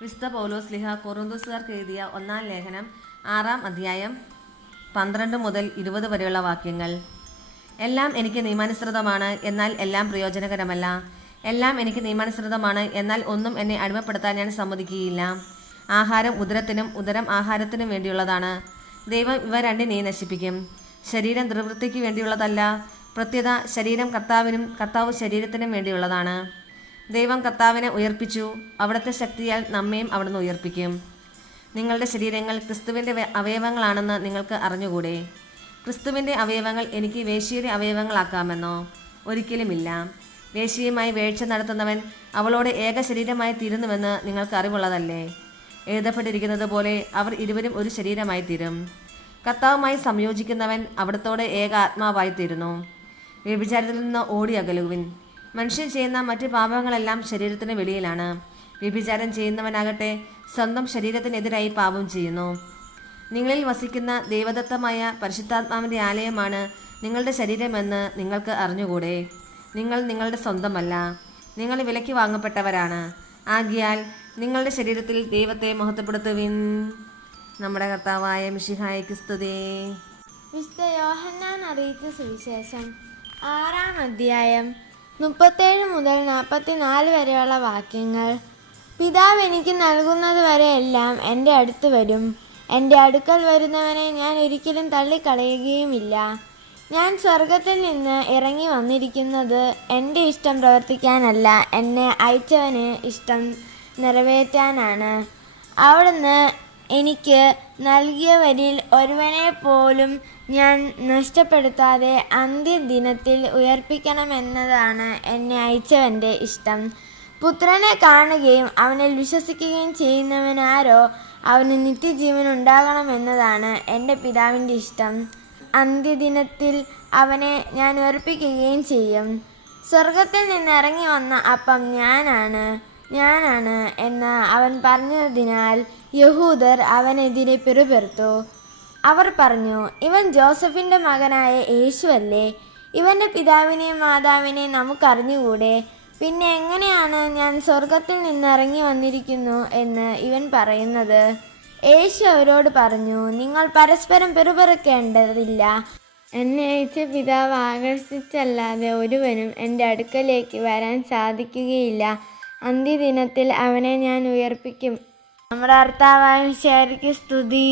വിശുദ്ധ പൗലോസ് ശ്ലീഹ കൊറിന്തോസുകാർക്ക് എഴുതിയ 1-ാം ലേഖനം 6-ാം അധ്യായം 12 മുതൽ 20 വരെയുള്ള വാക്യങ്ങൾ. എല്ലാം എനിക്ക് നിയമാനുസൃതമാണ്, എന്നാൽ എല്ലാം പ്രയോജനകരമല്ല. എല്ലാം എനിക്ക് നിയമാനുസൃതമാണ്, എന്നാൽ ഒന്നും എന്നെ അടിമപ്പെടുത്താൻ ഞാൻ സമ്മതിക്കുകയില്ല. ആഹാരം ഉദരത്തിനും ഉദരം ആഹാരത്തിനും വേണ്ടിയുള്ളതാണ്. ദൈവം ഇവ രണ്ടിനെയും നശിപ്പിക്കും. ശരീരം ദുർവൃത്തിക്ക് വേണ്ടിയുള്ളതല്ല, പ്രത്യുത ശരീരം കർത്താവിനും കർത്താവ് ശരീരത്തിനും വേണ്ടിയുള്ളതാണ്. ദൈവം കർത്താവിനെ ഉയർപ്പിച്ചു, അവിടുത്തെ ശക്തിയാൽ നമ്മയും അവിടുന്ന് ഉയർപ്പിക്കും. നിങ്ങളുടെ ശരീരങ്ങൾ ക്രിസ്തുവിൻ്റെ അവയവങ്ങളാണെന്ന് നിങ്ങൾക്ക് അറിഞ്ഞുകൂടെ? ക്രിസ്തുവിൻ്റെ അവയവങ്ങൾ എനിക്ക് വേശ്യയുടെ അവയവങ്ങളാക്കാമെന്നോ? ഒരിക്കലുമില്ല. വേശ്യയുമായി വേഴ്ച നടത്തുന്നവൻ അവളോട് ഏക ശരീരമായി തീരുന്നുവെന്ന് നിങ്ങൾക്ക് അറിവുള്ളതല്ലേ? എഴുതപ്പെട്ടിരിക്കുന്നത് പോലെ അവർ ഇരുവരും ഒരു ശരീരമായി തീരും. കർത്താവുമായി സംയോജിക്കുന്നവൻ അവിടുത്തോടെ ഏക ആത്മാവായി തീരുന്നു. വ്യഭിചാരത്തിൽ നിന്ന് ഓടി അകലുവിൻ. മനുഷ്യൻ ചെയ്യുന്ന മറ്റ് പാപങ്ങളെല്ലാം ശരീരത്തിന് വെളിയിലാണ്. വ്യഭിചാരം ചെയ്യുന്നവനാകട്ടെ സ്വന്തം ശരീരത്തിനെതിരായി പാപം ചെയ്യുന്നു. നിങ്ങളിൽ വസിക്കുന്ന ദൈവദത്തമായ പരിശുദ്ധാത്മാവിൻ്റെ ആലയമാണ് നിങ്ങളുടെ ശരീരമെന്ന് നിങ്ങൾക്ക് അറിഞ്ഞുകൂടെ? നിങ്ങൾ നിങ്ങളുടെ സ്വന്തമല്ല, നിങ്ങൾ വിലയ്ക്ക് വാങ്ങപ്പെട്ടവരാണ്. ആകയാൽ നിങ്ങളുടെ ശരീരത്തിൽ ദൈവത്തെ മഹത്വപ്പെടുത്തുവിൻ. നമ്മുടെ കർത്താവായ മിശിഹായ്ക്ക് സ്തുതി. വിശുദ്ധ യോഹന്നാൻ അറിയിച്ച സുവിശേഷം 6-ാം അധ്യായം 37 മുതൽ 44 വരെയുള്ള വാക്യങ്ങൾ. പിതാവ് എനിക്ക് നൽകുന്നത് വരെ എല്ലാം എൻ്റെ അടുത്ത് വരും. എൻ്റെ അടുക്കൽ വരുന്നവനെ ഞാൻ ഒരിക്കലും തള്ളിക്കളയുകയുമില്ല. ഞാൻ സ്വർഗത്തിൽ നിന്ന് ഇറങ്ങി വന്നിരിക്കുന്നത് എൻ്റെ ഇഷ്ടം പ്രവർത്തിക്കാനല്ല, എന്നെ അയച്ചവന് ഇഷ്ടം നിറവേറ്റാനാണ്. അവിടുന്ന് എനിക്ക് നൽകിയവരിൽ ഒരുവനെ പോലും ഞാൻ നഷ്ടപ്പെടുത്താതെ അന്ത്യദിനത്തിൽ ഉയർപ്പിക്കണമെന്നതാണ് എന്നെ അയച്ചവൻ്റെ ഇഷ്ടം. പുത്രനെ കാണുകയും അവനിൽ വിശ്വസിക്കുകയും ചെയ്യുന്നവനാരോ അവന് നിത്യജീവൻ ഉണ്ടാകണമെന്നതാണ് എൻ്റെ പിതാവിൻ്റെ ഇഷ്ടം. അന്ത്യദിനത്തിൽ അവനെ ഞാൻ ഉയർപ്പിക്കുകയും ചെയ്യും. സ്വർഗത്തിൽ നിന്ന് ഇറങ്ങി വന്ന അപ്പം ഞാനാണ് എന്ന് അവൻ പറഞ്ഞതിനാൽ യഹൂദർ അവനെതിരെ പിറുപിറുത്തു. അവർ പറഞ്ഞു, ഇവൻ ജോസഫിൻ്റെ മകനായ യേശു അല്ലേ? ഇവൻ്റെ പിതാവിനെയും മാതാവിനെയും നമുക്കറിഞ്ഞുകൂടെ? പിന്നെ എങ്ങനെയാണ് ഞാൻ സ്വർഗത്തിൽ നിന്ന് ഇറങ്ങി വന്നിരിക്കുന്നു എന്ന് ഇവൻ പറയുന്നത്? യേശു അവരോട് പറഞ്ഞു, നിങ്ങൾ പരസ്പരം പിറുപിറുക്കേണ്ടതില്ല. എന്നെ അയച്ച പിതാവ് ആകർഷിച്ചല്ലാതെ ഒരുവനും എൻ്റെ അടുക്കലേക്ക് വരാൻ സാധിക്കുകയില്ല. അന്ത്യദിനത്തിൽ അവനെ ഞാൻ ഉയർപ്പിക്കും. നമ്മുടെ കർത്താവായ മിശിഹായ്ക്ക് സ്തുതി.